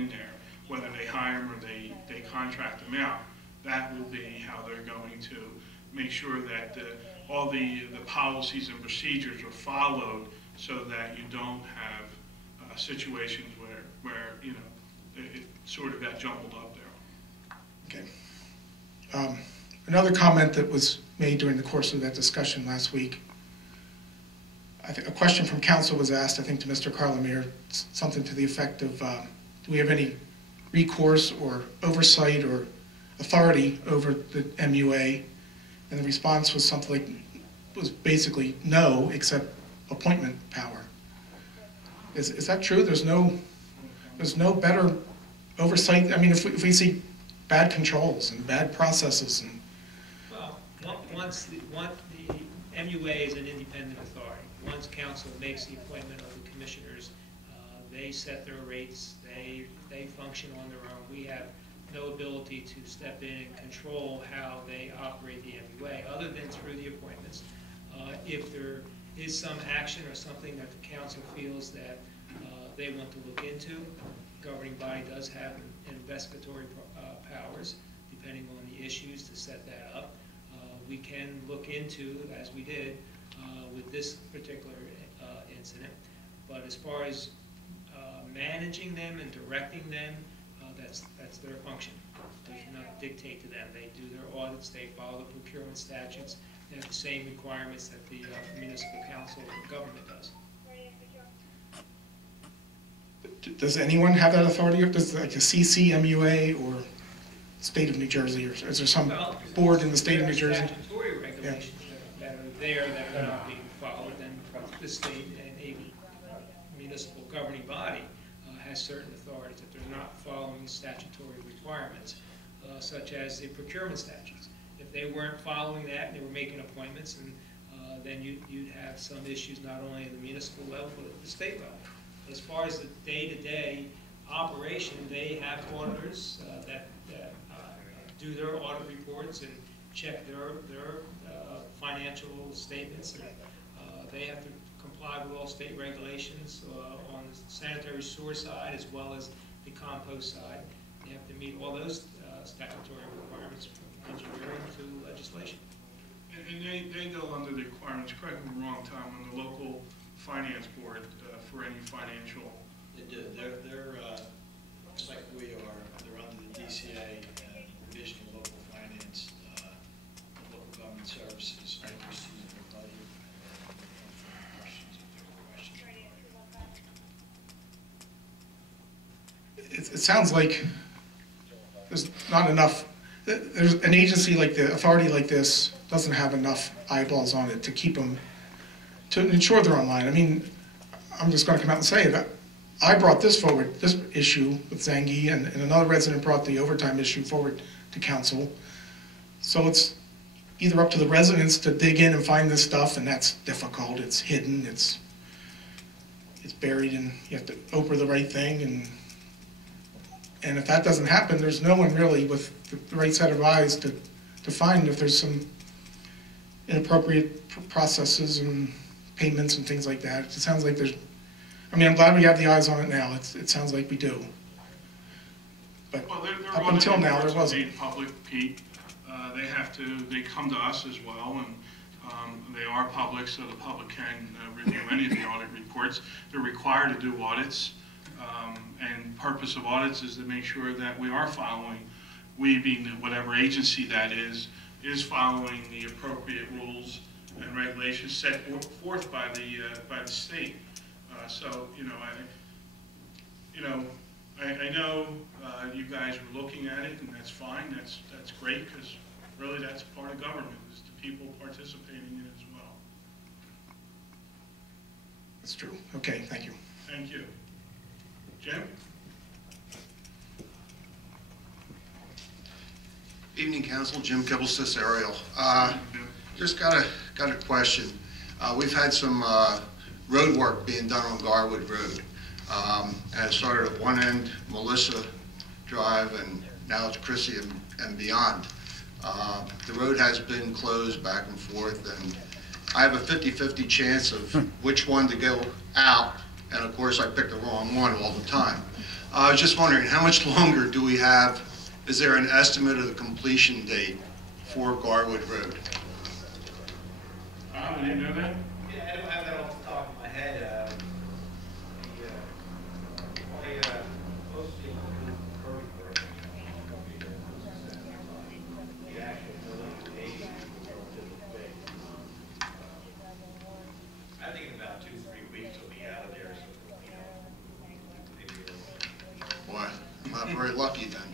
in there, whether they hire them or they contract them out. That will be how they're going to make sure that all the policies and procedures are followed, so that you don't have situations where you know it sort of got jumbled up there. Okay. Another comment that was made during the course of that discussion last week, I think a question from council was asked, I think to Mr. Carlemere, something to the effect of, do we have any recourse or oversight or authority over the MUA? And the response was something like, was basically no, except appointment power. Is that true? There's no better oversight? I mean, if we see bad controls and bad processes and... Well, once the MUA is an independent authority. Once council makes the appointment of the commissioners, they set their rates, they function on their own. We have no ability to step in and control how they operate the MUA, other than through the appointments. If there is some action or something that the council feels that they want to look into, the governing body does have investigatory powers, depending on the issues, to set that up. We can look into, as we did with this particular incident, but as far as managing them and directing them, that's their function. We cannot dictate to them. They do their audits, they follow the procurement statutes, they have the same requirements that the municipal council or government does. Does anyone have that authority? Or does like a CCMUA or state of New Jersey, or is there some board in the state of New Jersey? Statutory regulations that are there that are not being followed, and the state and a municipal governing body has certain authorities that they're not following statutory requirements, such as the procurement statutes. If they weren't following that and they were making appointments, and then you'd have some issues not only at the municipal level but at the state level. As far as the day-to-day operation, they have auditors that do their audit reports and check their financial statements. And, they have to comply with all state regulations on the sanitary sewer side as well as the compost side. They have to meet all those statutory requirements from engineering to legislation. And they go under the requirements, correct me if I'm wrong, Tom, on the local finance board for any financial. They do. They're just like we are. They're under the DCA Division of Local Finance, Local Government Services. Right. It sounds like there's not enough. There's an agency like the authority like this doesn't have enough eyeballs on it to keep them, to ensure they're online. I mean, I'm just going to come out and say it. I brought this forward, this issue with Zangi, and another resident brought the overtime issue forward to council. So it's either up to the residents to dig in and find this stuff, and that's difficult. It's hidden. It's buried, and you have to open the right thing. And if that doesn't happen, there's no one really with the right set of eyes to find if there's some inappropriate processes and payments and things like that. It sounds like there's, I mean, I'm glad we have the eyes on it now. It sounds like we do. But well, up until now, there wasn't. Public, Pete. They come to us as well, and they are public, so the public can review any of the audit reports. They're required to do audits. And purpose of audits is to make sure that we are following, we being whatever agency that is following the appropriate rules and regulations set forth by the state. So I know you guys were looking at it, and that's fine. That's great, because really that's part of government, is the people participating in it as well. That's true. Okay, thank you. Thank you. Jim? Evening, Council. Jim Kibblestis, Ariel. Just got a question. We've had some road work being done on Garwood Road. And it started at one end, Melissa Drive, and now it's Chrissy and beyond. The road has been closed back and forth, and I have a 50-50 chance of which one to go out. And of course, I pick the wrong one all the time. I was just wondering, how much longer do we have? Is there an estimate of the completion date for Garwood Road? I didn't know that. Yeah, I don't have that off the top of my head. Most of the current work, the actual building age is relatively quick. I think in about 2-3 weeks we'll be out of there, so, maybe. Boy, I'm not very lucky then.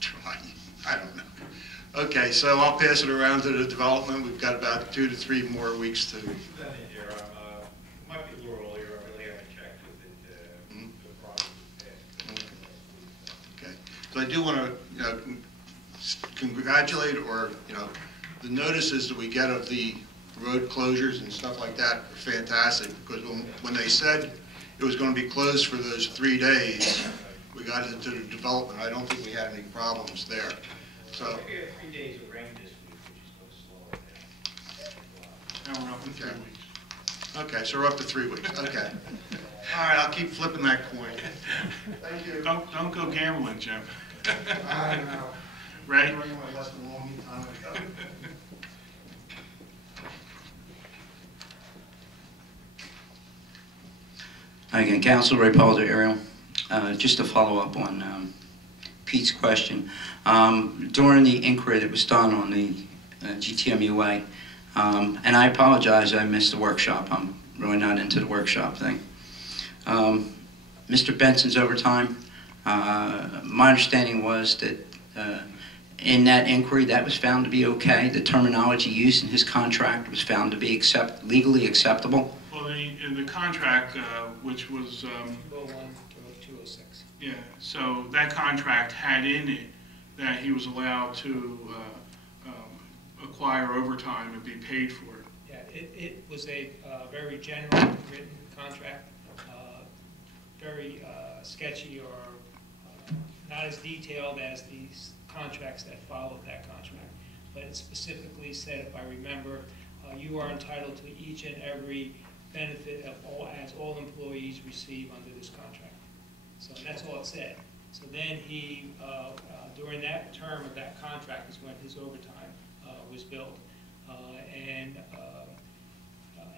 Try. I don't know. Okay, so I'll pass it around to the development. We've got about 2 to 3 more weeks to. Done in here, might be a little earlier, I really haven't checked with it, the process. Okay. So I do want to, congratulate, or, the notices that we get of the road closures and stuff like that are fantastic, because when they said it was going to be closed for those 3 days, we got into the development. I don't think we had any problems there. So. We had 3 days of rain this week, which is going to slow it down. Now we're up in 3 Okay. weeks. Okay, so we're up to 3 weeks. Okay. All right, I'll keep flipping that coin. Thank you. Don't go gambling, Jim. I know. Ray? I learned my lesson a long time ago. Hi again, Council Ray Polder, Ariel. Just to follow up on Pete's question. During the inquiry that was done on the GTMUA, and I apologize, I missed the workshop. I'm really not into the workshop thing. Mr. Benson's overtime, my understanding was that in that inquiry that was found to be okay. The terminology used in his contract was found to be legally acceptable. Well, the contract, which was, 201 to 206. yeah, so that contract had in it that he was allowed to acquire overtime and be paid for it. Yeah, it was a very general written contract, very sketchy or not as detailed as these contracts that followed that contract. But it specifically said, if I remember, you are entitled to each and every benefit of all employees receive under this contract. So that's all it said. So then he, during that term of that contract is when his overtime was billed.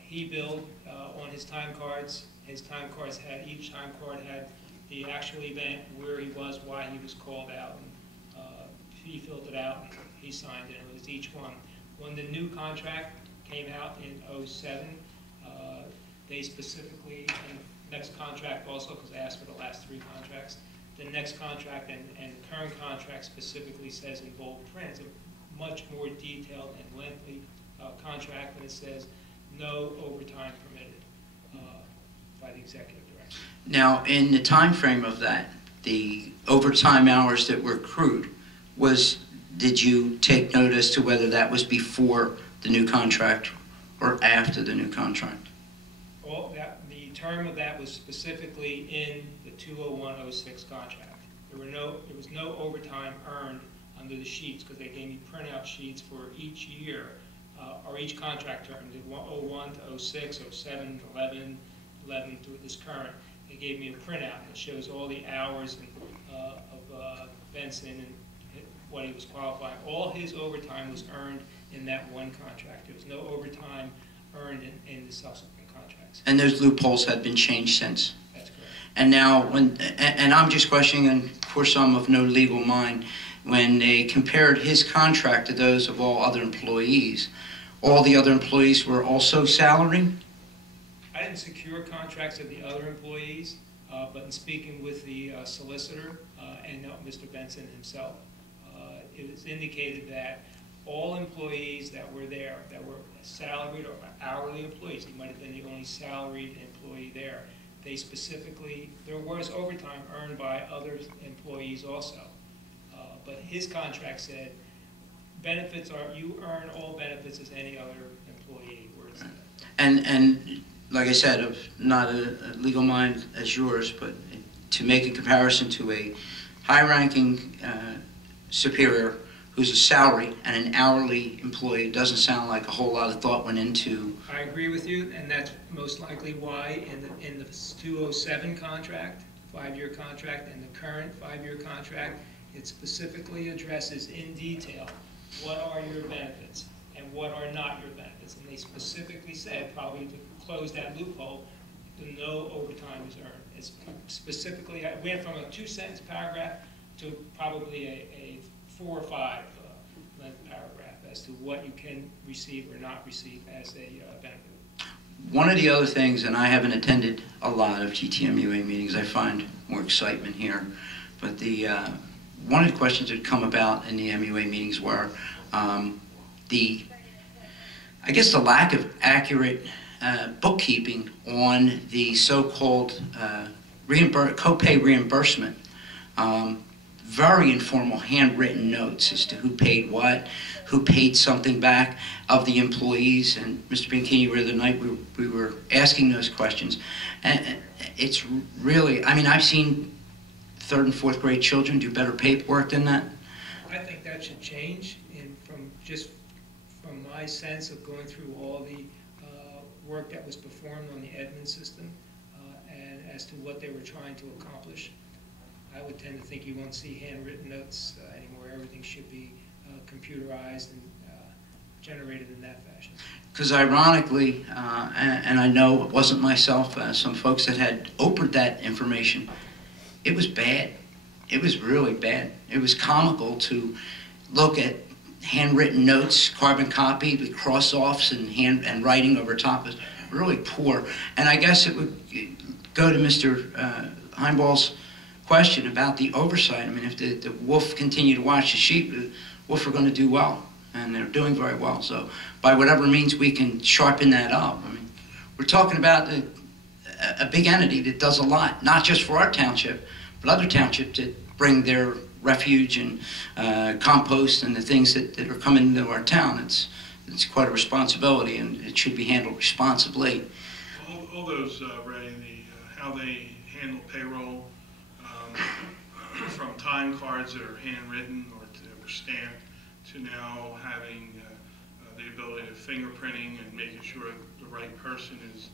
He billed on his time cards. His time cards had, each time card had the actual event, where he was, why he was called out. And, he filled it out, he signed it, it was each one. When the new contract came out in '07, they specifically, and the next contract also, because I asked for the last 3 contracts, the next contract and the current contract specifically says in bold print, it's a much more detailed and lengthy contract, and it says no overtime permitted by the executive director. Now, in the time frame of that, the overtime hours that were accrued, did you take notice to whether that was before the new contract or after the new contract? The term of that was specifically in the 20106 contract. There was no overtime earned under the sheets, because they gave me printout sheets for each year, or each contract term, the 01 to 06, 07, 11, 11 to this current. They gave me a printout that shows all the hours of Benson and what he was qualifying. All his overtime was earned in that one contract. There was no overtime earned in the subsequent contracts. And those loopholes had been changed since? That's correct. And now, and I'm just questioning, and of course I'm of no legal mind, when they compared his contract to those of all other employees, all the other employees were also salaried? I didn't secure contracts of the other employees, but in speaking with the solicitor and Mr. Benson himself, it was indicated that all employees that were there, that were salaried or hourly employees, he might have been the only salaried employee there, they specifically, there was overtime earned by other employees also. But his contract said, benefits are, you earn all benefits as any other employee. And like I said, of not a legal mind as yours, but to make a comparison to a high-ranking superior who's a salary and an hourly employee, it doesn't sound like a whole lot of thought went into. I agree with you, and that's most likely why in the 207 contract, 5-year contract, and the current 5-year contract, it specifically addresses in detail what are your benefits and what are not your benefits. And they specifically said, probably to close that loophole, no overtime is earned. It's specifically, it went from a 2-sentence paragraph to probably a 4 or 5 length paragraph as to what you can receive or not receive as a benefit. One of the other things, and I haven't attended a lot of GTMUA meetings, I find more excitement here, but one of the questions that come about in the MUA meetings were I guess the lack of accurate bookkeeping on the so-called copay reimbursement. Very informal handwritten notes as to who paid what, who paid something back of the employees. And Mr. Bianchini, the other night we were asking those questions. And it's really, I mean, I've seen 3rd and 4th grade children do better paperwork than that. I think that should change, and from my sense of going through all the work that was performed on the admin system and as to what they were trying to accomplish, I would tend to think you won't see handwritten notes anymore. Everything should be computerized and generated in that fashion. Because ironically, and I know it wasn't myself, some folks that had opened that information, it was bad. It was really bad. It was comical to look at handwritten notes, carbon copy with cross-offs and writing over top. Is really poor. And I guess it would go to Mr. Heimball's question about the oversight. I mean, if the wolf continue to watch the sheep, the wolf are going to do well, and they're doing very well. So by whatever means we can sharpen that up. I mean, we're talking about a big entity that does a lot, not just for our township, but other townships that bring their refuge and compost and the things that are coming into our town. It's quite a responsibility, and it should be handled responsibly. All those, Ray, how they handle payroll, from time cards that are handwritten or that were stamped to now having the ability of fingerprinting and making sure the right person is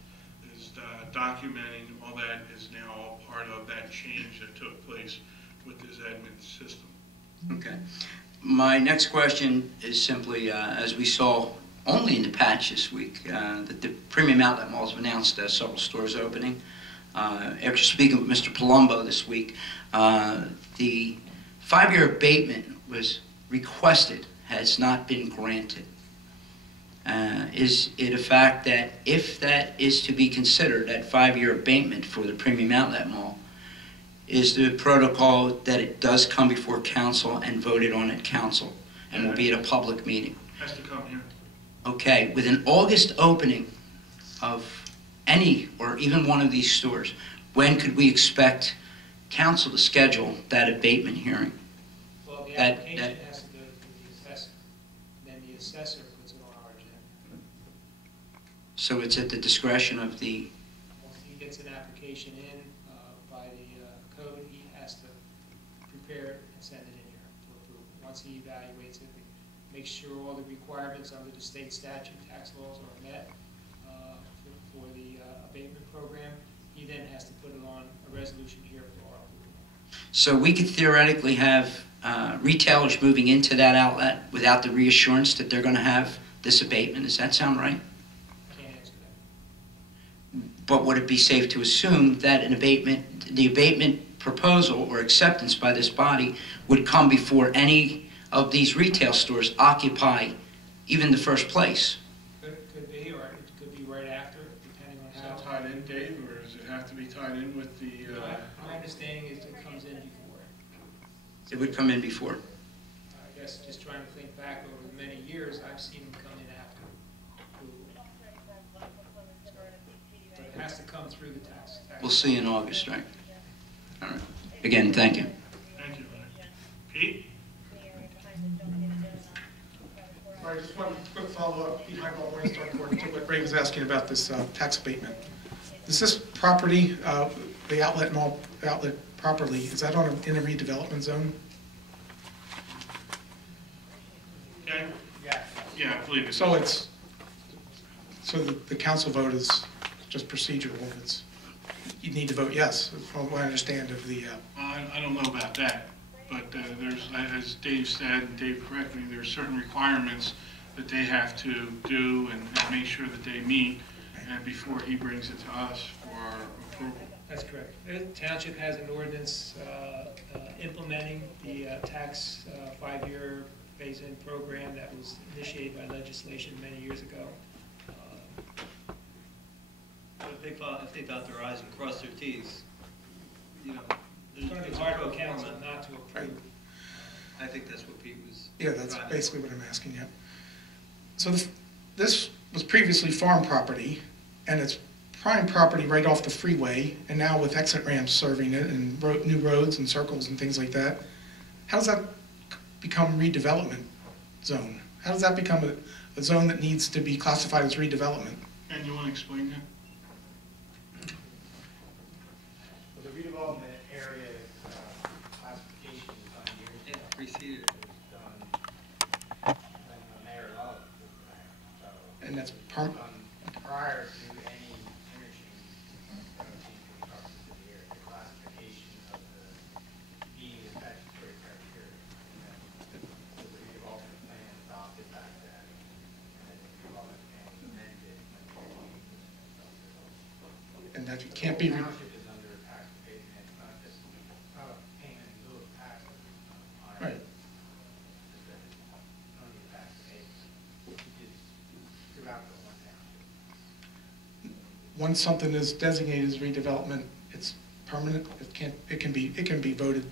documenting, all that is now all part of that change that took place with this admin system. Okay. My next question is simply, as we saw only in the patch this week, that the Premium Outlet Mall has announced several stores opening. After speaking with Mr. Palumbo this week, the 5-year abatement was requested, has not been granted. Is it a fact that if that is to be considered, that 5-year abatement for the Premium Outlet Mall, is the protocol that it does come before council and voted on at council and will be at a public meeting? Has to come here. Okay, with an August opening of any or even one of these stores, when could we expect council to schedule that abatement hearing? Well, the application has to go to the assessor. Then the assessor puts it on our agenda. So it's at the discretion of the... Once he gets an application in by the code, he has to prepare it and send it in here for approval. Once he evaluates it, makes sure all the requirements under the state statute, tax laws are met for the abatement program, he then has to put it on a resolution here for our approval. So we could theoretically have retailers moving into that outlet without the reassurance that they're going to have this abatement. Does that sound right? I can't answer that. But would it be safe to assume that the abatement proposal or acceptance by this body would come before any of these retail stores occupy even the first place? Could be, or it could be right after, depending on Is how. that tied in, Dave, or does it have to be tied in with the... My understanding is it comes in before. It would come in before. I guess just trying to think back over the many years, I've seen them come in after approval. But it has to come through the tax. We'll see in August, right? All right. Again, thank you. Thank you, Ray. Pete? All right, just one quick follow-up behind all Rainstorm Court to what Ray was asking about this tax abatement. Is this property, the outlet mall outlet property, is that in a redevelopment zone? Okay? Yes. Yeah, I believe it. So it's, so the council vote is just procedural, it's, you need to vote yes, from what I understand of the, I don't know about that, but there's, as Dave said, and Dave correctly, there are certain requirements that they have to do and make sure that they meet, and before he brings it to us for approval. That's correct. The township has an ordinance implementing the tax 5-year phase-in program that was initiated by legislation many years ago. If they dot their i's and cross their t's, you know. It's going to be hard for council not to approve. I think that's what Pete was. yeah, that's driving. basically what I'm asking, yeah. So this was previously farm property, and it's prime property right off the freeway, and now with exit ramps serving it, and new roads and circles and things like that, how does that become redevelopment zone? How does that become a zone that needs to be classified as redevelopment? And you want to explain that? Well, the redevelopment area classification was done years Yeah, ago. preceded. It was done when the mayor Love was the mayor. So And that's it was perm- done prior to any energy being constructed to the area. The classification of the meeting the statutory criteria. And then the redevelopment plan adopted back then. And then the redevelopment plan was amended when the meeting was constructed. And that can't be, The township is under tax abatement, it's not just, it's not a payment in lieu of taxes. Right. It's that it's only a tax abatement, which is throughout the whole township. once something is designated as redevelopment, it's permanent, it can be voted,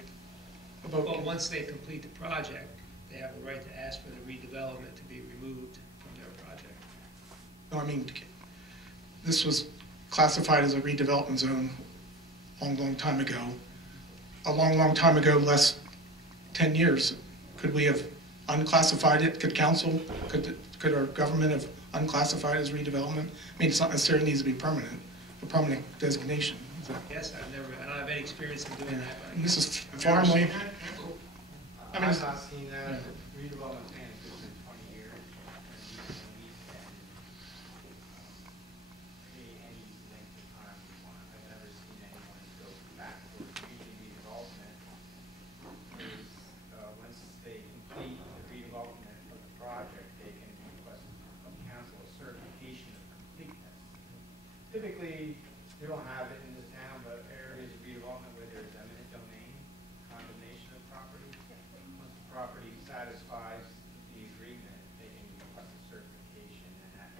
a vote. Well, once they complete the project, they have the right to ask for the redevelopment to be removed from their project. No, I mean, this was classified as a redevelopment zone a long time ago. A long time ago, less 10 years. Could we have unclassified it? Could council, could our government have unclassified as redevelopment? I mean, it's not necessarily needs to be permanent, a permanent designation. Is that- Yes, I don't have any experience in doing that. And this is Have you ever seen farmland. that? I mean, I've not seen that, the redevelopment plan is good for 20 years, and we can pay any length of time we want. I've never seen anyone go backwards. Usually redevelopment is, once they complete the redevelopment of the project, they can request from council a certification of completeness. Typically, you don't have it in this town, but areas of redevelopment where there's eminent domain, condemnation of property. Once the property satisfies the agreement, they can request a certification, and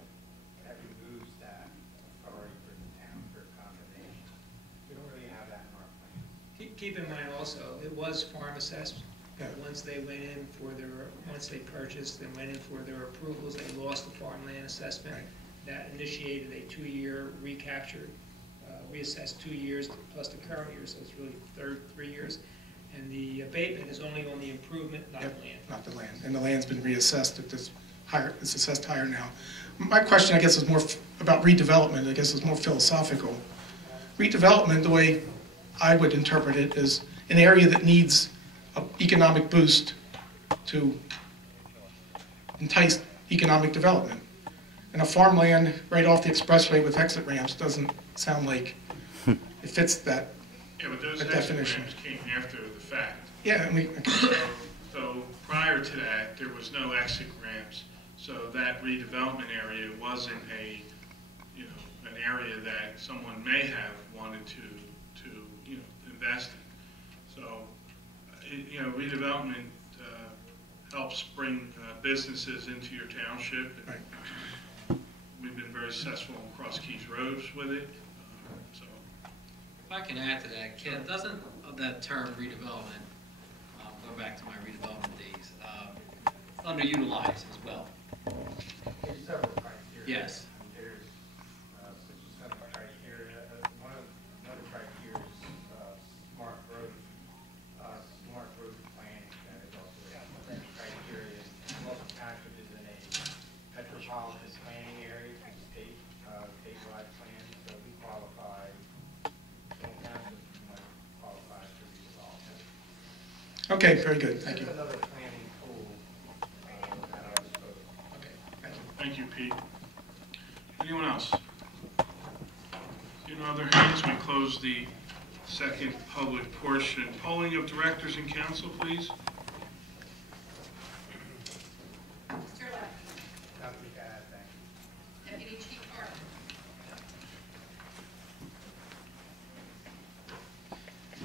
that removes that authority for the town for condemnation. We don't really have that in our plans. Keep in mind also, it was farm assessed. Yeah. Once they went in for once they purchased and went in for their approvals, they lost the farmland assessment. Right. That initiated a 2-year recapture, reassessed 2 years plus the current year, so it's really 3 years. And the abatement is only on the improvement, not the Yep, land. not the land. And the land's been reassessed at this higher, it's assessed higher now. My question, I guess, is more about redevelopment, I guess is more philosophical. Redevelopment, the way I would interpret it, is an area that needs an economic boost to entice economic development. And a farmland right off the expressway with exit ramps doesn't sound like it fits that. Yeah, but those That exit definition. ramps came after the fact. Yeah, I mean, So prior to that, there was no exit ramps, so that redevelopment area wasn't an area that someone may have wanted to invest in. So, redevelopment helps bring businesses into your township. And Right. we've been very successful on Cross Keys Roads with it, so. If I can add to that, Ken, doesn't that term redevelopment, go back to my redevelopment days, underutilized as well? There's several criteria. Yes. There's 6 or 7 criteria. Another criteria is smart growth planning. That is also a criteria. Gloucester Township is in a metropolitan planning area for the statewide plan, so we qualify, Gloucester Township might qualify for redevelopment. okay, very good, thank you. That's another planning tool that our Thank you, Pete. Anyone else? In other hands, we close the second public portion. Polling of directors and council, please. Mr. Levy? Nothing to add, thank you. Deputy Chief Carter?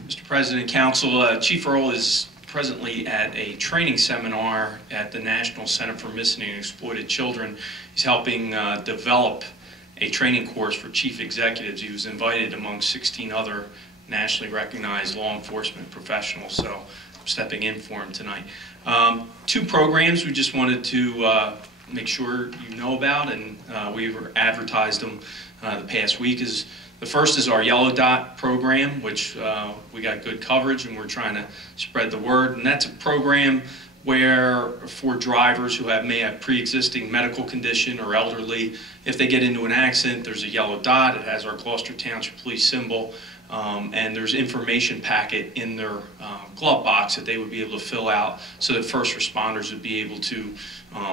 Mr. President, Council, Chief Earl is presently at a training seminar at the National Center for Missing and Exploited Children. He's helping develop a training course for chief executives. He was invited among 16 other nationally recognized law enforcement professionals, so I'm stepping in for him tonight. Two programs we just wanted to make sure you know about, and we advertised them the past week. The first is our Yellow Dot program, which we got good coverage and we're trying to spread the word. And that's a program where for drivers who may have pre-existing medical condition or elderly, if they get into an accident, there's a yellow dot. It has our Gloucester Township police symbol. And there's information packet in their glove box that they would be able to fill out so that first responders would be able to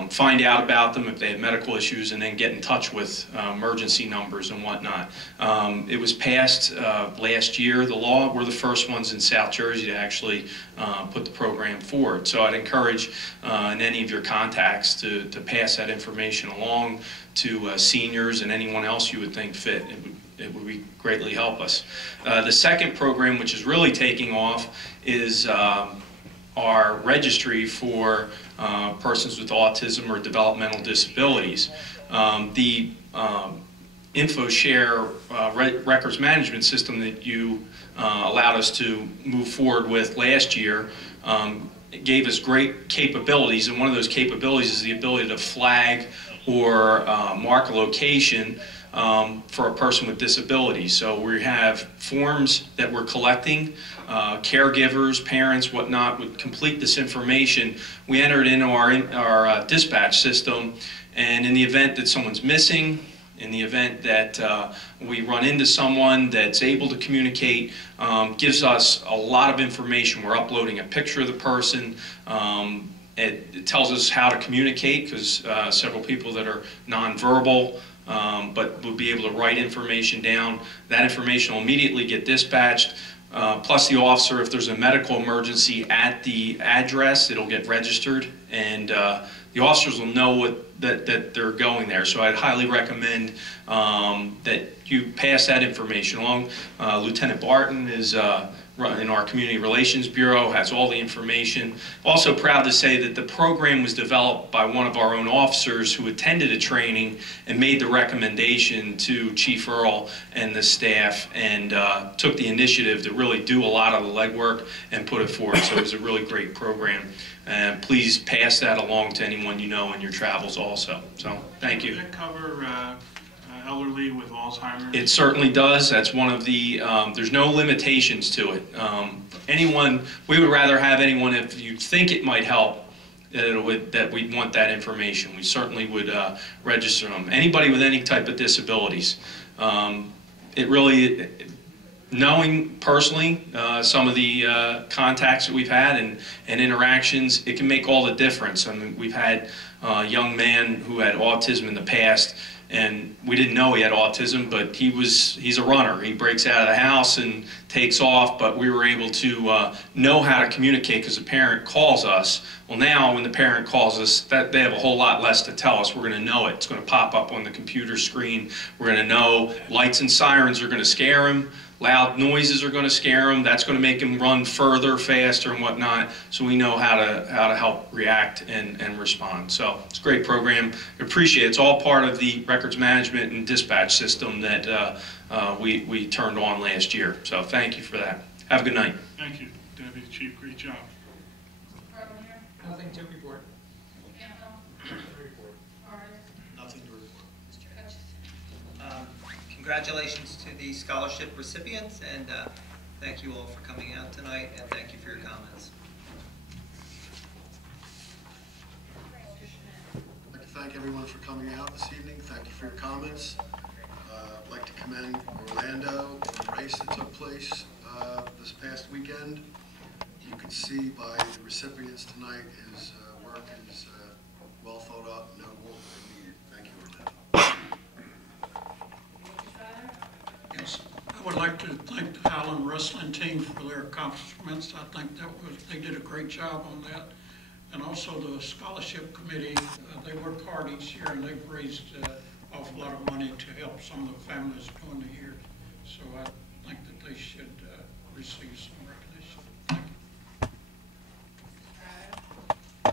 find out about them if they have medical issues and then get in touch with emergency numbers and whatnot. It was passed last year, the law. We're the first ones in South Jersey to actually put the program forward. So I'd encourage in any of your contacts to pass that information along to seniors and anyone else you would think fit. It would greatly help us. The second program, which is really taking off, is our registry for persons with autism or developmental disabilities. The InfoShare records management system that you allowed us to move forward with last year gave us great capabilities, and one of those capabilities is the ability to flag or mark a location for a person with disabilities. So we have forms that we're collecting, caregivers, parents, whatnot would complete this information. We enter it into our dispatch system, and in the event that someone's missing, in the event that we run into someone that's able to communicate, gives us a lot of information. We're uploading a picture of the person. It tells us how to communicate, because several people that are nonverbal, but we'll be able to write information down. That information will immediately get dispatched, plus the officer, if there's a medical emergency at the address, it'll get registered, and the officers will know that they're going there. So I'd highly recommend that you pass that information along. Lieutenant Barton is in our Community Relations Bureau, has all the information. Also proud to say that the program was developed by one of our own officers who attended a training and made the recommendation to Chief Earl and the staff, and took the initiative to really do a lot of the legwork and put it forward. So it was a really great program. And please pass that along to anyone you know in your travels also. So thank you. Does that cover elderly with Alzheimer's? It certainly does. That's one of the, there's no limitations to it. Anyone, we would rather have anyone, if you think it might help, that we'd want that information. We certainly would register them. Anybody with any type of disabilities. It really, knowing personally some of the contacts that we've had and interactions, it can make all the difference. I mean, we've had a young man who had autism in the past, and we didn't know he had autism, but he's a runner. He breaks out of the house and takes off, but we were able to know how to communicate because the parent calls us. Well, now when the parent calls us, they have a whole lot less to tell us. We're going to know it. It's going to pop up on the computer screen. We're going to know lights and sirens are going to scare him. Loud noises are going to scare them. That's going to make them run further, faster, and whatnot. So we know how to help react and respond. So it's a great program. I appreciate it. It's all part of the records management and dispatch system that we turned on last year. So thank you for that. Have a good night. Thank you, Deputy Chief. Great job. Nothing to report. Nothing to report. Congratulations to the scholarship recipients, and thank you all for coming out tonight, and thank you for your comments. I'd like to thank everyone for coming out this evening. Thank you for your comments. I'd like to commend Orlando on the race that took place this past weekend. You can see by the recipients tonight his work is well thought out, noble, and needed. Thank you. would like to thank the Highland Wrestling team for their accomplishments. I think they did a great job on that. And also the scholarship committee, they work hard each year and they've raised an awful lot of money to help some of the families during the year. So I think that they should receive some recognition. Thank you.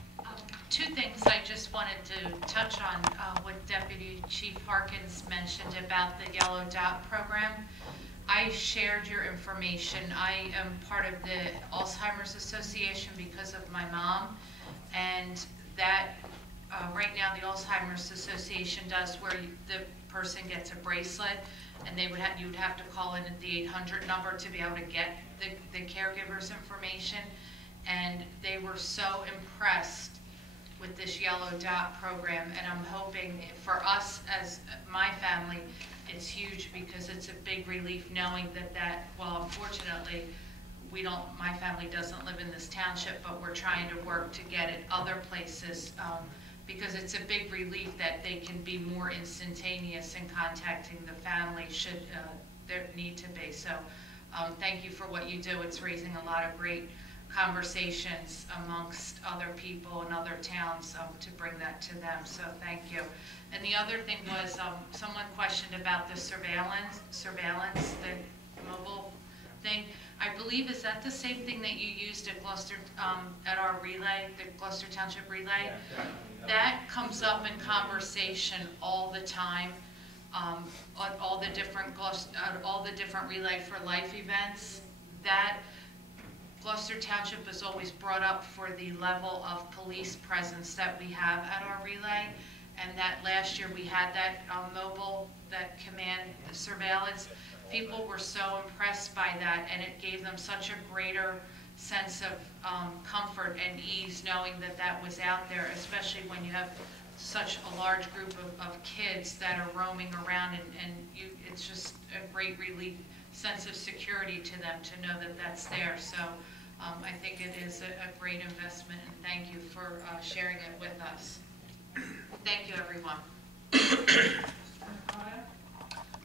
Two things I just wanted to touch on, what Deputy Chief Harkins mentioned about the Yellow Dot program. I shared your information. I am part of the Alzheimer's Association because of my mom, and that right now the Alzheimer's Association does where the person gets a bracelet, and you would have to call in at the 800 number to be able to get the caregiver's information, and they were so impressed with this Yellow Dot program, and I'm hoping for us as my family, it's huge because it's a big relief knowing that well, unfortunately, my family doesn't live in this township, but we're trying to work to get it other places, because it's a big relief that they can be more instantaneous in contacting the family should there need to be. So thank you for what you do. It's raising a lot of great conversations amongst other people in other towns to bring that to them, so thank you. And the other thing was someone questioned about the surveillance, the mobile thing. I believe, is that the same thing that you used at Gloucester, at our relay, the Gloucester Township relay? That comes up in conversation all the time on all the different Relay for Life events. That Gloucester Township is always brought up for the level of police presence that we have at our relay, and that last year we had that mobile, that command surveillance. People were so impressed by that, and it gave them such a greater sense of comfort and ease knowing that was out there, especially when you have such a large group of kids that are roaming around, and it's just a great relief, sense of security to them to know that that's there. So I think it is a great investment, and thank you for sharing it with us. Thank you, everyone.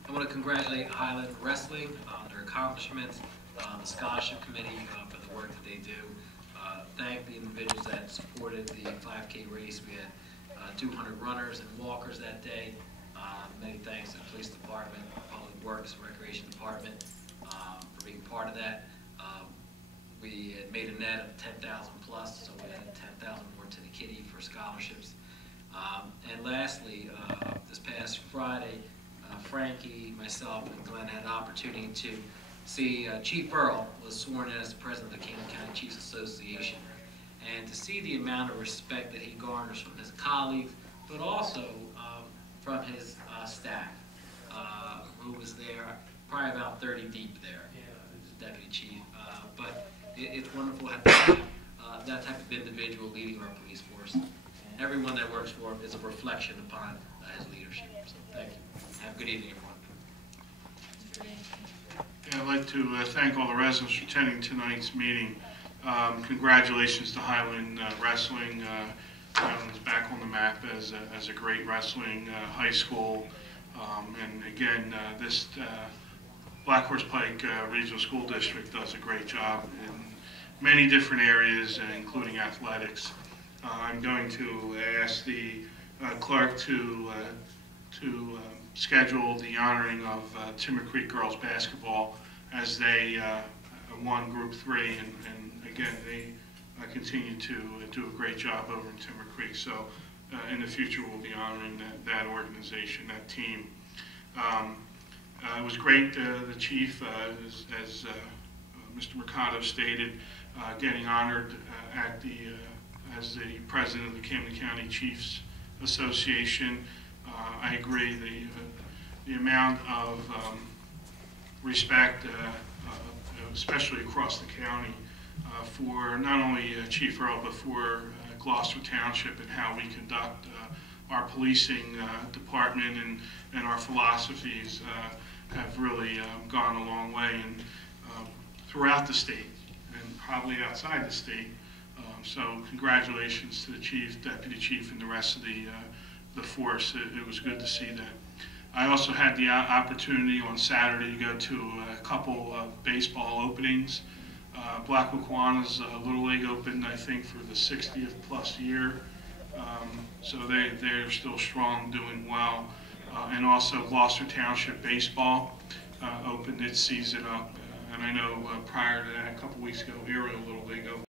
I want to congratulate Highland Wrestling on their accomplishments, the scholarship committee for the work that they do. Thank the individuals that supported the 5K race. We had 200 runners and walkers that day. Many thanks to the police department, public works, recreation department for being part of that. We had made a net of 10,000 plus, so we had 10,000 more to the kitty for scholarships. And lastly, this past Friday, Frankie, myself, and Glenn had an opportunity to see Chief Earl was sworn in as the president of the Camden County Chiefs Association, and to see the amount of respect that he garners from his colleagues, but also from his staff, who was there, probably about 30 deep there, as deputy chief. But it's wonderful to have that type of individual leading our police force. Everyone that works for him is a reflection upon his leadership. So thank you. Have a good evening, everyone. Yeah, I'd like to thank all the residents for attending tonight's meeting. Congratulations to Highland Wrestling. Highland's back on the map as a great wrestling high school. And again, this Black Horse Pike Regional School District does a great job in many different areas, including athletics. I'm going to ask the clerk to schedule the honoring of Timber Creek girls basketball as they won Group 3, and again, they continue to do a great job over in Timber Creek. So in the future, we'll be honoring that organization, that team. It was great, the chief, as Mr. Mercado stated, getting honored as the president of the Camden County Chiefs Association. I agree, the amount of respect, especially across the county, for not only Chief Earl, but for Gloucester Township and how we conduct our policing department and our philosophies have really gone a long way and throughout the state and probably outside the state. So congratulations to the chief, deputy chief, and the rest of the force. It was good to see that. I also had the opportunity on Saturday to go to a couple of baseball openings. Black Wequana's Little League opened, I think, for the 60th plus year. So they're still strong, doing well. And also Gloucester Township Baseball opened its season up. And I know prior to that, a couple weeks ago, Aerial Little League opened.